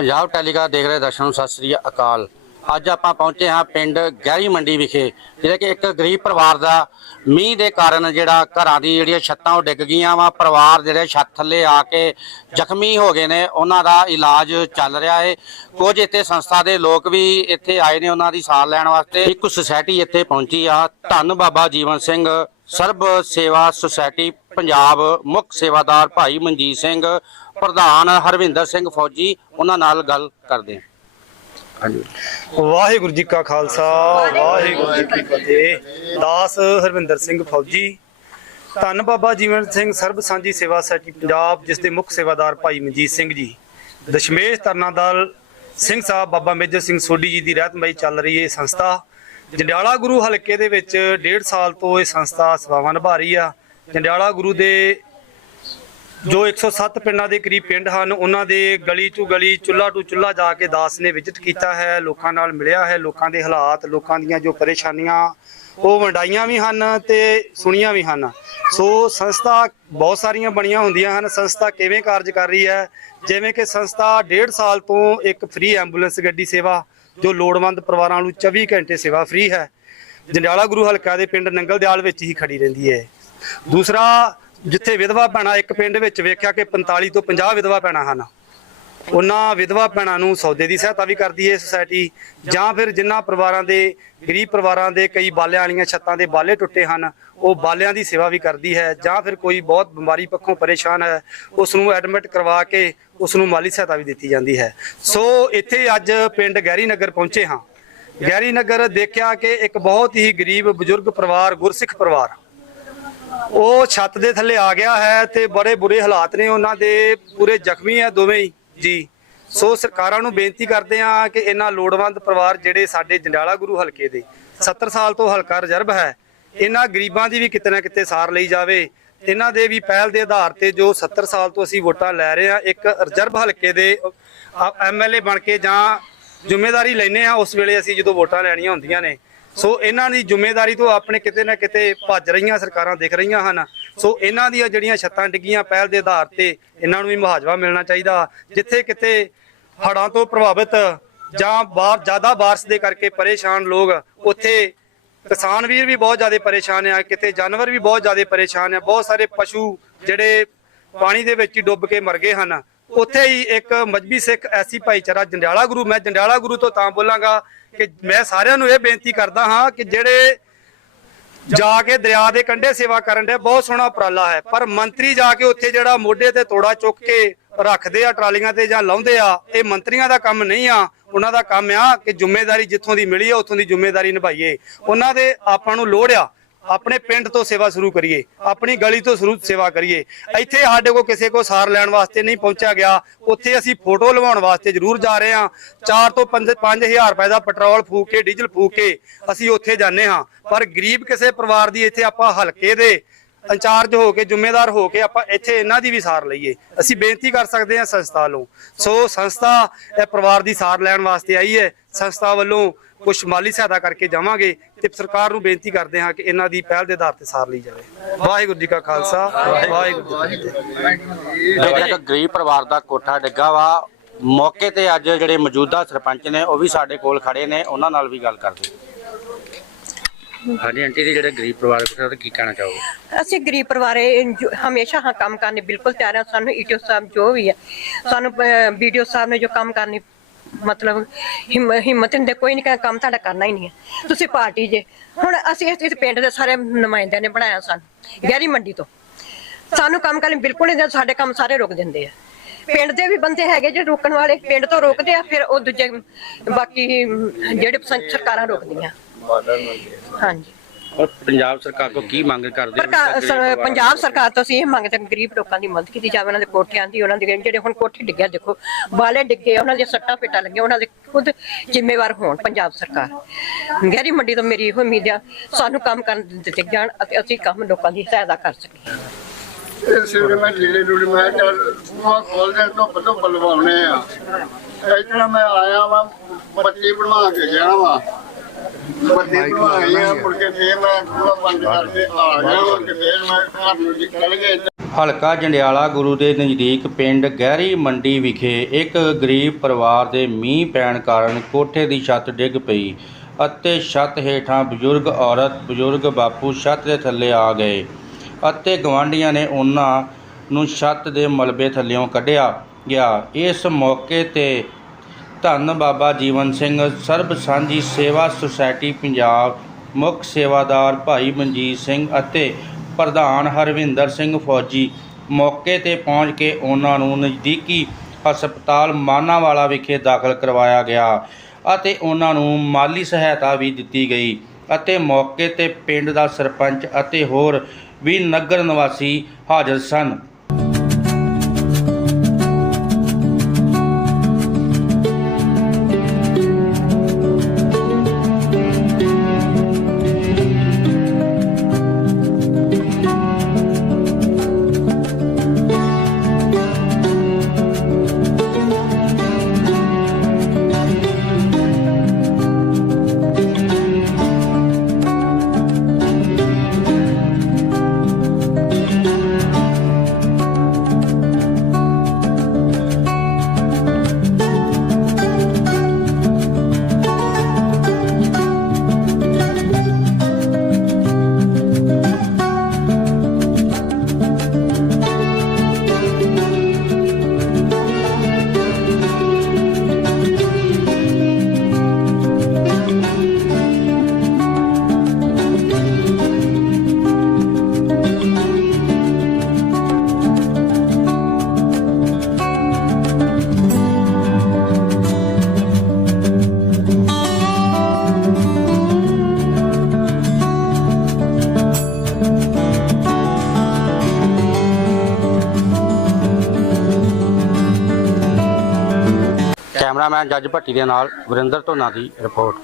ਪੰਜਾਬ ਟੈਲੀਕਾ ਦੇਖ ਰਹੇ ਦਰਸ਼ਕਾਂ ਨੂੰ ਸਤਿ ਸ੍ਰੀ ਅਕਾਲ। ਅੱਜ ਆਪਾਂ ਪਹੁੰਚੇ ਹਾਂ ਪਿੰਡ ਗਹਿਰੀ ਮੰਡੀ ਵਿਖੇ ਜਿਹੜਾ ਕਿ ਇੱਕ ਗਰੀਬ ਪਰਿਵਾਰ ਦਾ ਮੀਂਹ ਦੇ ਕਾਰਨ ਜਿਹੜਾ ਘਰਾਂ ਦੀ ਜਿਹੜੀਆਂ ਛੱਤਾਂ ਉਹ ਡਿੱਗ ਗਈਆਂ ਵਾ। ਪਰਿਵਾਰ ਜਿਹੜੇ ਛੱਤ ਥੱਲੇ ਆ ਕੇ ਜ਼ਖਮੀ ਹੋ ਗਏ ਨੇ, ਉਹਨਾਂ ਦਾ ਇਲਾਜ ਚੱਲ ਰਿਹਾ ਹੈ ਕੁਝ ਇੱਥੇ ਸੰਸਥਾ ਦੇ ਲੋਕ ਵੀ ਇੱਥੇ ਆਏ ਨੇ ਉਹਨਾਂ ਦੀ ਸਾਰ ਲੈਣ ਵਾਸਤੇ। ਇੱਕ ਸੁਸਾਇਟੀ ਇੱਥੇ ਪਹੁੰਚੀ ਆ। ਧੰਨ ਬਾਬਾ ਜੀਵਨ ਸਿੰਘ ਸਰਬ ਸੇਵਾ ਸੁਸਾਇਟੀ ਪੰਜਾਬ ਮੁੱਖ ਸੇਵਾਦਾਰ ਭਾਈ ਮਨਜੀਤ ਸਿੰਘ, ਪ੍ਰਧਾਨ ਹਰਵਿੰਦਰ ਸਿੰਘ ਫੌਜੀ, ਉਹਨਾਂ ਨਾਲ ਗੱਲ ਕਰਦੇ ਹਾਂ। ਵਾਹਿਗੁਰੂ ਜੀ ਕਾ ਖਾਲਸਾ, ਵਾਹਿਗੁਰੂ ਜੀ ਕੀ ਫਤਿਹ। ਦਾਸ ਹਰਵਿੰਦਰ ਸਿੰਘ ਫੌਜੀ, ਧੰਨ ਬਾਬਾ ਜੀਵਨ ਸਿੰਘ ਸਰਬ ਸਾਂਝੀ ਸੇਵਾ ਸੋਸਾਇਟੀ ਪੰਜਾਬ, ਜਿਸ ਦੇ ਮੁੱਖ ਸੇਵਾਦਾਰ ਭਾਈ ਮਨਜੀਤ ਸਿੰਘ ਜੀ। ਦਸ਼ਮੇਸ਼ ਤਰਨਾ ਦਲ ਸਿੰਘ ਸਾਹਿਬ ਬਾਬਾ ਮੇਜਰ ਸਿੰਘ ਸੋਢੀ ਜੀ ਦੀ ਰਹਿਤਮਈ ਚੱਲ ਰਹੀ ਹੈ ਸੰਸਥਾ। ਜੰਡਿਆਲਾ ਗੁਰੂ ਹਲਕੇ ਦੇ ਵਿੱਚ 1.5 ਸਾਲ ਤੋਂ ਇਹ ਸੰਸਥਾ ਸੇਵਾਵਾਂ ਨਿਭਾ ਰਹੀ ਆ। ਜੰਡਿਆਲਾ ਗੁਰੂ ਦੇ ਜੋ 107 ਪਿੰਡਾਂ ਦੇ ਕਰੀਬ ਪਿੰਡ ਹਨ, ਉਹਨਾਂ ਦੇ ਗਲੀ ਤੋਂ ਗਲੀ ਚੁੱਲਾ ਟੂ ਚੁੱਲਾ ਜਾ ਕੇ ਦਾਸ ਨੇ ਵਿਜ਼ਿਟ ਕੀਤਾ ਹੈ, ਲੋਕਾਂ ਨਾਲ ਮਿਲਿਆ ਹੈ, ਲੋਕਾਂ ਦੇ ਹਾਲਾਤ, ਲੋਕਾਂ ਦੀਆਂ ਜੋ ਪਰੇਸ਼ਾਨੀਆਂ, ਉਹ ਵੰਡਾਈਆਂ ਵੀ ਹਨ ਤੇ ਸੁਣੀਆਂ ਵੀ ਹਨ। ਸੋ ਸੰਸਥਾ ਬਹੁਤ ਸਾਰੀਆਂ ਬਣੀਆਂ ਹੁੰਦੀਆਂ ਹਨ। ਸੰਸਥਾ ਕਿਵੇਂ ਕਾਰਜ ਕਰ ਰਹੀ ਹੈ? ਜਿਵੇਂ ਕਿ ਸੰਸਥਾ 1.5 ਸਾਲ ਤੋਂ ਇੱਕ ਫ੍ਰੀ ਐਂਬੂਲੈਂਸ ਗੱਡੀ ਸੇਵਾ ਜੋ ਲੋੜਵੰਦ ਪਰਿਵਾਰਾਂ ਨੂੰ 24 ਘੰਟੇ ਸੇਵਾ ਫ੍ਰੀ ਹੈ, ਜੰਡਿਆਲਾ ਗੁਰੂ ਹਲਕਾ ਦੇ ਪਿੰਡ ਨੰਗਲ ਦਿਆਲ ਵਿੱਚ ਹੀ ਖੜੀ ਰਹਿੰਦੀ ਹੈ। ਦੂਸਰਾ, ਜਿੱਥੇ ਵਿਧਵਾ ਭੈਣਾਂ ਇੱਕ ਪਿੰਡ ਵਿੱਚ ਵੇਖਿਆ ਕਿ 45 ਤੋਂ 50 ਵਿਧਵਾ ਭੈਣਾਂ ਹਨ। ਉਹਨਾਂ ਵਿਧਵਾ ਭੈਣਾਂ ਨੂੰ ਸੌਦੇ ਦੀ ਸਹਾਇਤਾ ਵੀ ਕਰਦੀ ਹੈ ਸੁਸਾਇਟੀ ਜਾਂ ਫਿਰ ਜਿਨ੍ਹਾਂ ਪਰਿਵਾਰਾਂ ਦੇ, ਗਰੀਬ ਪਰਿਵਾਰਾਂ ਦੇ ਕਈ ਬਾਲਿਆਂ ਵਾਲੀਆਂ ਛੱਤਾਂ ਦੇ ਬਾਲੇ ਟੁੱਟੇ ਹਨ, ਉਹ ਬਾਲਿਆਂ ਦੀ ਸੇਵਾ ਵੀ ਕਰਦੀ ਹੈ, ਜਾਂ ਫਿਰ ਕੋਈ ਬਹੁਤ ਬਿਮਾਰੀ ਪੱਖੋਂ ਪਰੇਸ਼ਾਨ ਹੈ ਉਸ ਨੂੰ ਐਡਮਿਟ ਕਰਵਾ ਕੇ ਉਸ ਨੂੰ ਮਾਲੀ ਸਹਾਇਤਾ ਵੀ ਦਿੱਤੀ ਜਾਂਦੀ ਹੈ। ਸੋ ਇੱਥੇ ਅੱਜ ਪਿੰਡ ਗਹਿਰੀ ਨਗਰ ਪਹੁੰਚੇ ਹਾਂ। ਗਹਿਰੀ ਨਗਰ ਦੇਖਿਆ ਕਿ ਇੱਕ ਬਹੁਤ ਹੀ ਗਰੀਬ, ਬਜ਼ੁਰਗ ਪਰਿਵਾਰ, ਗੁਰਸਿੱਖ ਪਰਿਵਾਰ, ਉਹ ਛੱਤ ਦੇ ਥੱਲੇ ਆ ਗਿਆ ਹੈ ਤੇ ਬੜੇ ਬੁਰੇ ਹਾਲਾਤ ਨੇ ਉਹਨਾਂ ਦੇ, ਪੂਰੇ ਜ਼ਖਮੀ ਹੈ ਦੋਵੇਂ ਹੀ। ਜੀ। ਸੋ ਸਰਕਾਰਾਂ ਨੂੰ ਬੇਨਤੀ ਕਰਦੇ ਆ ਕਿ ਇਹਨਾਂ ਲੋੜਵੰਦ ਪਰਿਵਾਰ ਜਿਹੜੇ ਸਾਡੇ ਜੰਡਿਆਲਾ ਗੁਰੂ ਹਲਕੇ ਦੇ 70 ਸਾਲ ਤੋਂ ਹਲਕਾ ਰਿਜ਼ਰਵ ਹੈ, ਇਹਨਾਂ ਗਰੀਬਾਂ ਦੀ ਵੀ ਕਿਤੇ ਨਾ ਕਿਤੇ ਸਾਰ ਲਈ ਜਾਵੇ। ਇਹਨਾਂ ਦੇ ਵੀ ਪਹਿਲ ਦੇ ਆਧਾਰ ਤੇ ਜੋ 70 ਸਾਲ ਤੋਂ ਅਸੀਂ ਵੋਟਾਂ ਲੈ ਰਹੇ ਆ ਇੱਕ ਰਿਜ਼ਰਵ ਹਲਕੇ ਦੇ ਐਮਐਲਏ ਬਣ ਕੇ ਜਾਂ ਜ਼ਿੰਮੇਵਾਰੀ ਲੈਨੇ ਆ ਉਸ ਵੇਲੇ ਅਸੀਂ ਜਦੋਂ ਵੋਟਾਂ ਲੈਣੀਆਂ ਹੁੰਦੀਆਂ ਨੇ। ਸੋ ਇਹਨਾਂ ਦੀ ਜ਼ਿੰਮੇਵਾਰੀ ਤੋਂ ਆਪਣੇ ਕਿਤੇ ਨਾ ਕਿਤੇ ਭੱਜ ਰਹੀਆਂ ਸਰਕਾਰਾਂ, ਦਿਖ ਰਹੀਆਂ ਹਨ। ਸੋ ਇਹਨਾਂ ਦੀਆਂ ਜਿਹੜੀਆਂ ਛੱਤਾਂ ਡਿੱਗੀਆਂ ਪਹਿਲ ਦੇ ਆਧਾਰ ਤੇ ਇਹਨਾਂ ਨੂੰ ਵੀ ਮੁਆਵਜ਼ਾ ਮਿਲਣਾ ਚਾਹੀਦਾ। ਜਿੱਥੇ ਕਿਤੇ ਹੜ੍ਹਾਂ ਤੋਂ ਪ੍ਰਭਾਵਿਤ ਜਾਂ ਬਾਹਰ ਜ਼ਿਆਦਾ ਬਾਰਿਸ਼ ਦੇ ਕਰਕੇ ਪਰੇਸ਼ਾਨ ਲੋਕ, ਉੱਥੇ ਕਿਸਾਨ ਵੀਰ ਵੀ ਬਹੁਤ ਜ਼ਿਆਦਾ ਪਰੇਸ਼ਾਨ ਆ, ਕਿਤੇ ਜਾਨਵਰ ਵੀ ਬਹੁਤ ਜ਼ਿਆਦਾ ਪਰੇਸ਼ਾਨ ਆ, ਬਹੁਤ ਸਾਰੇ ਪਸ਼ੂ ਜਿਹੜੇ ਪਾਣੀ ਦੇ ਵਿੱਚ ਹੀ ਡੁੱਬ ਕੇ ਮਰ ਗਏ ਹਨ। ਉੱਥੇ ਹੀ ਇੱਕ ਮਜਬੀ ਸਿੱਖ ਐਸੀ ਭਾਈਚਾਰਾ, ਜੰਡਿਆਲਾ ਗੁਰੂ, ਮੈਂ ਜੰਡਿਆਲਾ ਗੁਰੂ ਤੋਂ ਤਾਂ ਬੋਲਾਂਗਾ ਕਿ ਮੈਂ ਸਾਰਿਆਂ ਨੂੰ ਇਹ ਬੇਨਤੀ ਕਰਦਾ ਹਾਂ ਕਿ ਜਿਹੜੇ ਜਾ ਕੇ ਦਰਿਆ ਦੇ ਕੰਢੇ ਸੇਵਾ ਕਰਨ ਦੇ ਬਹੁਤ ਸੋਹਣਾ ਉਪਰਾਲਾ ਹੈ। ਪਰ ਮੰਤਰੀ ਜਾ ਕੇ ਉੱਥੇ ਜਿਹੜਾ ਮੋਢੇ ਤੇ ਤੋੜਾ ਚੁੱਕ ਕੇ ਰੱਖਦੇ ਆ, ਟਰਾਲੀਆਂ ਤੇ ਜਾਂ ਲਾਉਂਦੇ ਆ, ਇਹ ਮੰਤਰੀਆਂ ਦਾ ਕੰਮ ਨਹੀਂ ਆ। ਉਹਨਾਂ ਦਾ ਕੰਮ ਆ ਕਿ ਜ਼ਿੰਮੇਵਾਰੀ ਜਿੱਥੋਂ ਦੀ ਮਿਲੀ ਆ, ਉੱਥੋਂ ਦੀ ਜ਼ਿੰਮੇਵਾਰੀ ਨਿਭਾਈਏ। ਉਹਨਾਂ ਦੇ ਆਪਾਂ ਨੂੰ ਲੋੜ ਆ ਆਪਣੇ ਪਿੰਡ ਤੋਂ ਸੇਵਾ ਸ਼ੁਰੂ ਕਰੀਏ, ਆਪਣੀ ਗਲੀ ਤੋਂ ਸ਼ੁਰੂ ਸੇਵਾ ਕਰੀਏ। ਇੱਥੇ ਸਾਡੇ ਕੋਲ ਕਿਸੇ ਕੋ ਸਾਰ ਲੈਣ ਵਾਸਤੇ ਨਹੀਂ ਪਹੁੰਚਿਆ ਗਿਆ। ਉੱਥੇ ਅਸੀਂ ਫੋਟੋ ਲਵਾਉਣ ਵਾਸਤੇ ਜ਼ਰੂਰ ਜਾ ਰਹੇ ਹਾਂ। 4 ਤੋਂ 5000 ਰੁਪਏ ਦਾ ਪੈਟਰੋਲ ਫੂਕ ਕੇ, ਡੀਜ਼ਲ ਫੂਕ ਕੇ ਅਸੀਂ ਉੱਥੇ ਜਾਂਦੇ ਹਾਂ। ਪਰ ਗਰੀਬ ਕਿਸੇ ਪਰਿਵਾਰ ਦੀ ਇੱਥੇ ਆਪਾਂ ਹਲਕੇ ਦੇ ਇੰਚਾਰਜ ਹੋ ਕੇ, ਜ਼ਿੰਮੇਦਾਰ ਹੋ ਕੇ ਆਪਾਂ ਇੱਥੇ ਇਹਨਾਂ ਦੀ ਵੀ ਸਾਰ ਲਈਏ। ਅਸੀਂ ਬੇਨਤੀ ਕਰ ਸਕਦੇ ਹਾਂ ਸੰਸਥਾ ਨੂੰ ਸੋ ਸੰਸਥਾ ਇਹ ਪਰਿਵਾਰ ਦੀ ਸਾਰ ਲੈਣ ਵਾਸਤੇ ਆਈ ਹੈ। ਸੰਸਥਾ ਵੱਲੋਂ ਕੁਝ ਮਾਲੀ ਸਹਾਇਤਾ ਕਰਕੇ ਜਾਵਾਂਗੇ ਤੇ ਸਰਕਾਰ ਨੂੰ ਬੇਨਤੀ ਕਰਦੇ ਹਾਂ ਕਿ ਇਹਨਾਂ ਦੀ ਪਹਿਲ ਦੇ ਆਧਾਰ ਤੇ ਸਾਰ ਲਈ ਜਾਵੇ। ਵਾਹਿਗੁਰੂ ਜੀ ਕਾ ਖਾਲਸਾ ਵਾਹਿਗੁਰੂ ਜੀ ਕੀ ਫਤਿਹ। ਜਿਹੜਾ ਇੱਕ ਗਰੀਬ ਪਰਿਵਾਰ ਦਾ ਕੋਠਾ ਡਿੱਗਾ ਵਾ ਮੌਕੇ ਤੇ ਅੱਜ ਜਿਹੜੇ ਮੌਜੂਦਾ ਸਰਪੰਚ ਨੇ ਉਹ ਵੀ ਸਾਡੇ ਕੋਲ ਖੜੇ ਨੇ ਉਹਨਾਂ ਨਾਲ ਵੀ ਗੱਲ ਕਰਦੇ ਹਾਂਜੀ ਆਂਟੀ ਜੀ ਜਿਹੜੇ ਗਰੀਬ ਪਰਿਵਾਰ ਕੋਠਾ ਤੇ ਕੀ ਕਹਿਣਾ ਚਾਹੋਗੇ? ਅਸੀਂ ਗਰੀਬ ਪਰਿਵਾਰੇ ਹਮੇਸ਼ਾ ਹਾਂ ਕੰਮ ਕਰਨੇ ਬਿਲਕੁਲ ਤਿਆਰ ਹਾਂ। ਸਾਨੂੰ ਈਟੀਓ ਸਾਹਿਬ ਜੋ ਵੀ ਹੈ ਸਾਨੂੰ ਵੀਡੀਓ ਸਾਹਿਬ ਨੇ ਜੋ ਕੰਮ ਕਰਨੀ ਮਤਲਬ ਹਿੰਮ- ਹਿੰਮਤ ਨਹੀਂ ਦੇ ਕੋਈ ਨਹੀਂ ਕਹਿੰਦਾ ਕੰਮ ਤੁਹਾਡਾ ਕਰਨਾ ਹੀ ਨਹੀਂ ਹੈ। ਤੁਸੀਂ ਪਾਰਟੀ ਜੇ। ਹੁਣ ਅਸੀਂ ਇਸ ਇਸ ਪਿੰਡ ਦੇ ਸਾਰੇ ਨੁਮਾਇੰਦਿਆਂ ਨੇ ਬਣਾਇਆ ਸਾਨੂੰ ਗਹਿਰੀ ਮੰਡੀ ਤੋਂ। ਸਾਨੂੰ ਕੰਮ ਕਰਨ ਬਿਲਕੁਲ ਨਹੀਂ ਦਿੰਦੇ ਸਾਡੇ ਕੰਮ ਸਾਰੇ ਰੋਕ ਦਿੰਦੇ ਆ। ਪਿੰਡ ਦੇ ਵੀ ਬੰਦੇ ਹੈਗੇ ਜਿਹੜੇ ਰੋਕਣ ਵਾਲੇ ਪਿੰਡ ਤੋਂ ਰੋਕਦੇ ਆ ਫਿਰ ਉਹ ਦੂਜੇ ਬਾਕੀ ਜਿਹੜੇ ਸਰਕਾਰਾਂ ਰੋਕਦੀਆਂ। ਹਾਂਜੀ। ਔਰ ਪੰਜਾਬ ਸਰਕਾਰ ਕੋ ਕੀ ਮੰਗ ਕਰਦੇ ਹੋ? ਸਰਕਾਰ ਪੰਜਾਬ ਸਰਕਾਰ ਤੋਂ ਅਸੀਂ ਇਹ ਮੰਗਦੇ ਹਾਂ ਕਿ ਗਰੀਬ ਲੋਕਾਂ ਦੀ ਮਦਦ ਕੀਤੀ ਜਾਵੇ ਉਹਨਾਂ ਦੇ ਕੋਠਿਆਂ ਦੀ ਉਹਨਾਂ ਦੇ ਜਿਹੜੇ ਹੁਣ ਕੋਠੇ ਡਿੱਗਿਆ ਦੇਖੋ ਬਾਲੇ ਡਿੱਗੇ ਉਹਨਾਂ ਦੇ ਸੱਟਾਂ ਪੇਟਾਂ ਲੱਗੀਆਂ ਉਹਨਾਂ ਦੇ ਖੁਦ ਜ਼ਿੰਮੇਵਾਰ ਹੋਣ ਪੰਜਾਬ ਸਰਕਾਰ। ਗਹਿਰੀ ਮੰਡੀ ਤੋਂ ਮੇਰੀ ਇਹੋ ਉਮੀਦ ਆ ਸਾਨੂੰ ਕੰਮ ਕਰਨ ਦਿੱਤੇ ਜਾਣ ਅਤੇ ਅਸੀਂ ਕੰਮ ਲੋਕਾਂ ਦੀ ਸਹਾਇਤਾ ਕਰ ਸਕੀਏ। ਇਸ ਵੇਲੇ ਮੈਂ ਢੀਲੇ ਡੁੱਲੇ ਮੈਂ ਚੱਲ ਬੂਹਾ ਤੋਂ ਬਲਵਾਉਣੇ ਆ। ਇਤਨਾ ਮੈਂ ਆਇਆ ਵਾ ਬੱਤੀ ਬਣਾ ਕੇ ਗਿਆ ਵਾ। ਬੱਤੀ ਬਣਾ ਗਿਆ ਮੁੜ ਕੇ ਫੇਰ ਮੈਂ ਪੂਰਾ ਬੰਦ ਕਰਕੇ ਆ ਗਿਆ ਮੁੜ ਕੇ ਫੇਰ ਮੈਂ ਘਰ ਨੂੰ ਨਿਕਲ ਗਿਆ ਹਲਕਾ ਜੰਡਿਆਲਾ ਗੁਰੂ ਦੇ ਨਜ਼ਦੀਕ ਪਿੰਡ ਗਹਿਰੀ ਮੰਡੀ ਵਿਖੇ ਇੱਕ ਗਰੀਬ ਪਰਿਵਾਰ ਦੇ ਮੀਂਹ ਪੈਣ ਕਾਰਨ ਕੋਠੇ ਦੀ ਛੱਤ ਡਿੱਗ ਪਈ ਅਤੇ ਛੱਤ ਹੇਠਾਂ ਬਜ਼ੁਰਗ ਔਰਤ ਬਜ਼ੁਰਗ ਬਾਪੂ ਛੱਤ ਦੇ ਥੱਲੇ ਆ ਗਏ ਅਤੇ ਗਵਾਂਢੀਆਂ ਨੇ ਉਹਨਾਂ ਨੂੰ ਛੱਤ ਦੇ ਮਲਬੇ ਥੱਲਿਓਂ ਕੱਢਿਆ ਗਿਆ। ਇਸ ਮੌਕੇ ਤੇ ਧੰਨ ਬਾਬਾ ਜੀਵਨ ਸਿੰਘ ਸਰਬ ਸਾਂਝੀ ਸੇਵਾ ਸੁਸਾਇਟੀ ਪੰਜਾਬ, ਮੁੱਖ ਸੇਵਾਦਾਰ ਭਾਈ ਮਨਜੀਤ ਸਿੰਘ ਅਤੇ ਪ੍ਰਧਾਨ ਹਰਵਿੰਦਰ ਸਿੰਘ ਫੌਜੀ ਮੌਕੇ ਤੇ ਪਹੁੰਚ ਕੇ ਉਹਨਾਂ ਨੂੰ ਨਜ਼ਦੀਕੀ ਹਸਪਤਾਲ ਮਾਨਾਵਾਲਾ ਵਿਖੇ ਦਾਖਲ ਕਰਵਾਇਆ ਗਿਆ ਅਤੇ ਉਹਨਾਂ ਨੂੰ ਮਾਲੀ ਸਹਾਇਤਾ ਵੀ ਦਿੱਤੀ ਗਈ ਅਤੇ ਮੌਕੇ ਤੇ ਪਿੰਡ ਦਾ ਸਰਪੰਚ ਅਤੇ ਹੋਰ ਵੀ ਨਗਰ ਨਿਵਾਸੀ ਹਾਜ਼ਰ ਸਨ। ਕੈਮਰਾਮੈਨ ਜੱਜ ਭੱਟੀ ਦੇ ਨਾਲ ਵਰਿੰਦਰ ਧੋਨਾ ਦੀ ਰਿਪੋਰਟ।